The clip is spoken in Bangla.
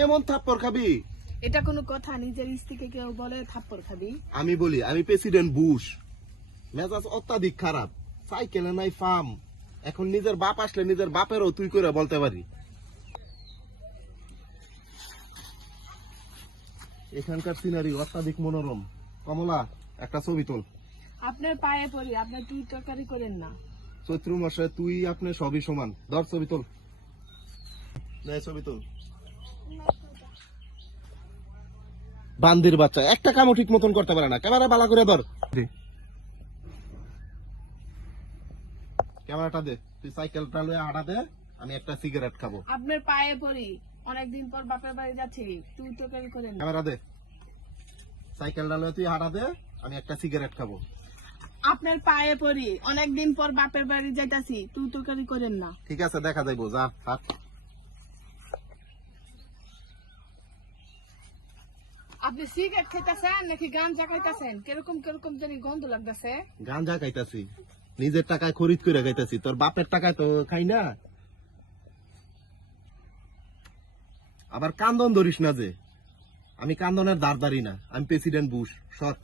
এমন থাপ্পড় খাবি। এটা কোনো কথা নিজের স্ত্রীকে কেউ বলে থাপ্পড় খাবি? আমি বলি আমি প্রেসিডেন্ট বুশ। মেজাজ অত্যাধিক খারাপ। সাইকেলে নাই ফার্ম। এখন নিজের বাপ আসলে নিজের বাপেরও তুই করে বলতে পারি। এখানকার সিনারি অত্যাধিক মনোরম। কমলা একটা ছবি তোল। আপনার পায়ে পড়ি আপনার তুই তরকারি করেন না। চৈত্র মাসে তুই আপনি সবই সমান। ধর ছবি তোল। ছবি তোল। বান্দির বাচ্চা। একটা কামও ঠিক মতন করতে পারে না। ক্যামেরা বালা করে ধর। ক্যামেরাটা দে। তুই সাইকেলটা লয়ে হাঁটা দে। আমি একটা সিগারেট খাব। আপনার পায়ে পড়ি। অনেকদিন পর বাপের বাড়ি যাচ্ছি। তুই তরকারি করেন না ক্যামেরা দে। সাইকেলটা লয়ে তুই হাঁটা দে। আমি একটা সিগারেট খাব। আপনার পায়ে পড়ি। অনেকদিন পর বাপের বাড়ি যাইতাছি। তুই তরকারি করেন না। ঠিক আছে দেখা যাইবো। যা হাট আপনি সিগারেট খাইতেছেন নাকি গাঞ্জা খাইতেছেন? কীরকম কীরকম জানি গন্ধ লাগতেছে। গাঞ্জা নিজের টাকায় খরিদ করে খাইতাছি। তোর বাপের টাকায় তো খাই না। আবার কান্দন ধরিস না যে। আমি কান্দনের দাঁড় দাঁড়ি না। আমি প্রেসিডেন্ট বুশ সর